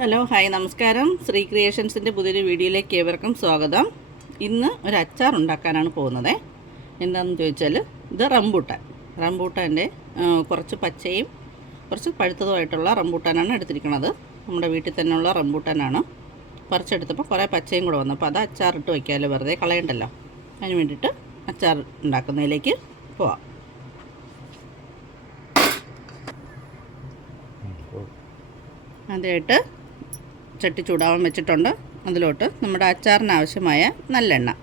Hello hi നമസ്കാരം. ശ്രീ ക്രിയേഷൻസിന്റെ പുതിയൊരു വീഡിയോയിലേക്ക് ഏവർക്കും സ്വാഗതം. ഇന്ന് ഒരു അച്ചാർ ഉണ്ടാക്കാനാണ് പോകുന്നത്. എന്താണെന്ന് ചോദിച്ചാൽ ഇത് റംബൂട്ടാൻ. റംബൂട്ടാന്റെ കുറച്ച് പച്ചയും കുറച്ച് പഴുത്തതുമായിട്ടുള്ള റംബൂട്ടാനാണ് എടുത്തിരിക്കുന്നത്. നമ്മുടെ വീട്ടിൽ തന്നെയുള്ള റംബൂട്ടാനാണ്. കുറച്ചെടുത്തപ്പോൾ കുറേ പച്ചയും കൂടെ വന്നു. അപ്പോൾ അത് അച്ചാറിട്ട് വയ്ക്കാമല്ലോ വെറുതെ കളയണ്ടല്ലോ. അതിന് വേണ്ടിയിട്ട് അച്ചാർ ഉണ്ടാക്കുന്നതിലേക്ക് പോവാം. ആദ്യമായിട്ട് ചട്ടി ചൂടാവാൻ വെച്ചിട്ടുണ്ട്. അതിലോട്ട് നമ്മുടെ അച്ചാറിന് ആവശ്യമായ നല്ലെണ്ണ.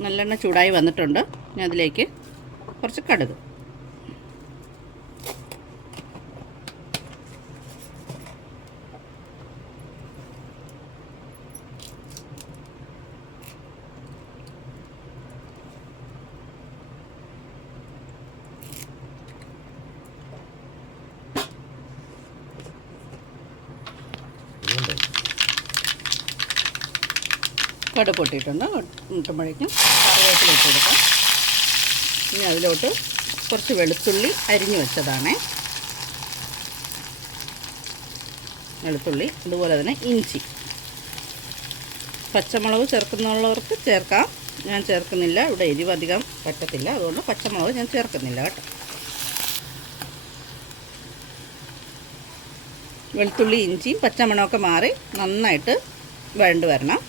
നല്ലെണ്ണ ചൂടായി വന്നിട്ടുണ്ട്. ഞാൻ അതിലേക്ക് കുറച്ച് കടുക്. കടുക് പൊട്ടിയിട്ടുണ്ട്. മുട്ടുമ്പോഴേക്കും കറിവേപ്പില ഇട്ട് കൊടുക്കാം. ഇനി അതിലോട്ട് കുറച്ച് വെളുത്തുള്ളി അരിഞ്ഞു വെച്ചതാണേ. വെളുത്തുള്ളി അതുപോലെ തന്നെ ഇഞ്ചി. പച്ചമുളക് ചേർക്കുന്നുള്ളവർക്ക് ചേർക്കാം. ഞാൻ ചേർക്കുന്നില്ല. ഇവിടെ എരിവ് അധികം പറ്റത്തില്ല. അതുകൊണ്ട് പച്ചമുളക് ഞാൻ ചേർക്കുന്നില്ല കേട്ടോ. വെളുത്തുള്ളി ഇഞ്ചിയും പച്ചമുളകൊക്കെ മാറി നന്നായിട്ട് വഴണ്ട് വരണം.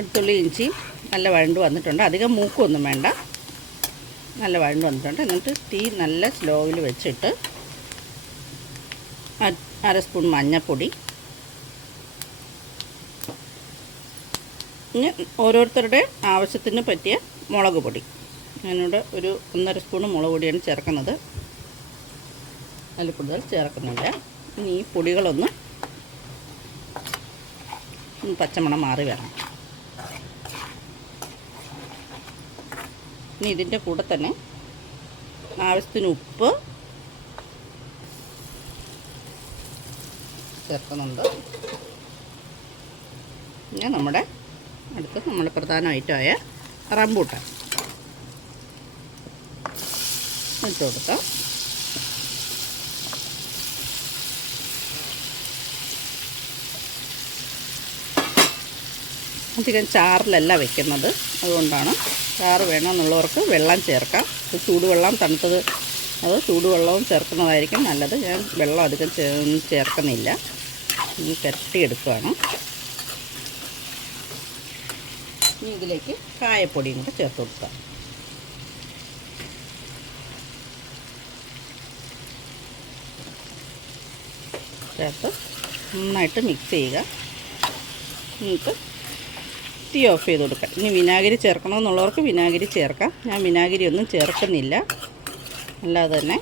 വെളുത്തുള്ളി ഇഞ്ചിയും നല്ല വഴണ്ട് വന്നിട്ടുണ്ട്. അധികം മൂക്കൊന്നും വേണ്ട. നല്ല വഴണ്ട് വന്നിട്ടുണ്ട്. എന്നിട്ട് തീ നല്ല സ്ലോയിൽ വെച്ചിട്ട് അര സ്പൂൺ മഞ്ഞൾപ്പൊടി ഇനി ഓരോരുത്തരുടെ ആവശ്യത്തിന് പറ്റിയ മുളക് പൊടി. ഞാനിവിടെ ഒരു ഒന്നര സ്പൂൺ മുളക് പൊടിയാണ് ചേർക്കുന്നത്. അതിൽ കൂടുതൽ ചേർക്കുന്നില്ല. ഇനി ഈ പൊടികളൊന്ന് പച്ചമണം മാറി വരണം. ഇനി ഇതിന്റെ കൂടെ തന്നെ ആവശ്യത്തിന് ഉപ്പ് ചേർക്കുന്നുണ്ട്. പിന്നെ നമ്മുടെ അടുത്ത് നമ്മുടെ പ്രധാന ഐറ്റമായ റംബൂട്ടാൻ. ഇട്ട് കൊടുക്കാം. അധികം ചാറിലല്ല വെക്കുന്നത്. അതുകൊണ്ടാണ് ചാറ് വേണമെന്നുള്ളവർക്ക് വെള്ളം ചേർക്കാം. ചൂടുവെള്ളം തണുത്തത് അത് ചൂടുവെള്ളവും ചേർക്കുന്നതായിരിക്കും നല്ലത്. ഞാൻ വെള്ളം അധികം ചേർക്കുന്നില്ല. പുരട്ടിയെടുക്കുകയാണ്. ഇനി ഇതിലേക്ക് കായപ്പൊടിയും കൂടെ ചേർത്ത് കൊടുക്കാം ചേർത്ത് നന്നായിട്ട് മിക്സ് ചെയ്യുക. എന്നിട്ട് തീ ഓഫ് ചെയ്ത് കൊടുക്കാം. ഇനി വിനാഗിരി ചേർക്കണമെന്നുള്ളവർക്ക് വിനാഗിരി ചേർക്കാം. ഞാൻ വിനാഗിരി ഒന്നും ചേർക്കുന്നില്ല. അല്ലാതെ തന്നെ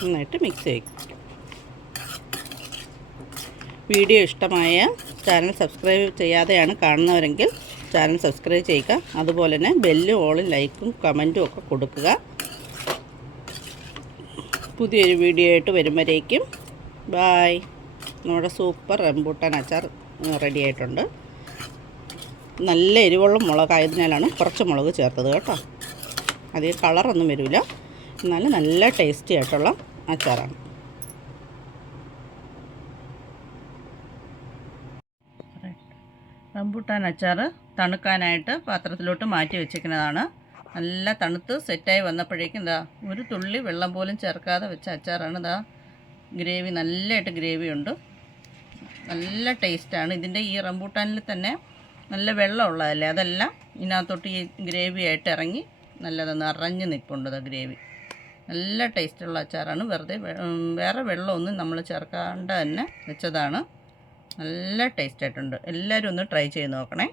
നന്നായിട്ട് മിക്സ് ചെയ്യും വീഡിയോ ഇഷ്ടമായ ചാനൽ സബ്സ്ക്രൈബ് ചെയ്യാതെയാണ് കാണുന്നവരെങ്കിൽ ചാനൽ സബ്സ്ക്രൈബ് ചെയ്യുക. അതുപോലെ തന്നെ ബെല്ലും ഓളും ലൈക്കും കമന്റും ഒക്കെ കൊടുക്കുക. പുതിയൊരു വീഡിയോ ആയിട്ട് വരുമ്പോഴേക്കും. ബായ് നമ്മുടെ സൂപ്പർ റംബൂട്ടാൻ അച്ചാർ റെഡി ആയിട്ടുണ്ട്. നല്ല എരിവുള്ള മുളകായതിനാലാണ് കുറച്ച് മുളക് ചേർത്തത് കേട്ടോ. അധികം കളറൊന്നും വരില്ല എന്നാലും നല്ല ടേസ്റ്റി ആയിട്ടുള്ള അച്ചാറാണ്. റംബൂട്ടാൻ അച്ചാർ തണുക്കാനായിട്ട് പാത്രത്തിലോട്ട് മാറ്റി വെച്ചിരിക്കുന്നതാണ് നല്ല തണുത്ത് സെറ്റായി വന്നപ്പോഴേക്കും എന്താ ഒരു തുള്ളി വെള്ളം പോലും ചേർക്കാതെ വെച്ച അച്ചാറാണ് ഇതാ ഗ്രേവി നല്ലതായിട്ട് ഗ്രേവി ഉണ്ട്. നല്ല ടേസ്റ്റാണ്. ഇതിന്റെ ഈ റംബൂട്ടാനിൽ തന്നെ നല്ല വെള്ളമുള്ളതല്ലേ? അതെല്ലാം ഇതിനകത്തോട്ട് ഈ ഗ്രേവി ആയിട്ട് ഇറങ്ങി നല്ലത് നിറഞ്ഞ് നിൽപ്പുണ്ട് ഇത് ഗ്രേവി. നല്ല ടേസ്റ്റുള്ള അച്ചാറാണ്. വെറുതെ വേറെ വെള്ളമൊന്നും നമ്മൾ ചേർക്കാണ്ട് തന്നെ വെച്ചതാണ്. നല്ല ടേസ്റ്റ് ആയിട്ടുണ്ട്. എല്ലാവരും ഒന്ന് ട്രൈ ചെയ്ത് നോക്കണേ.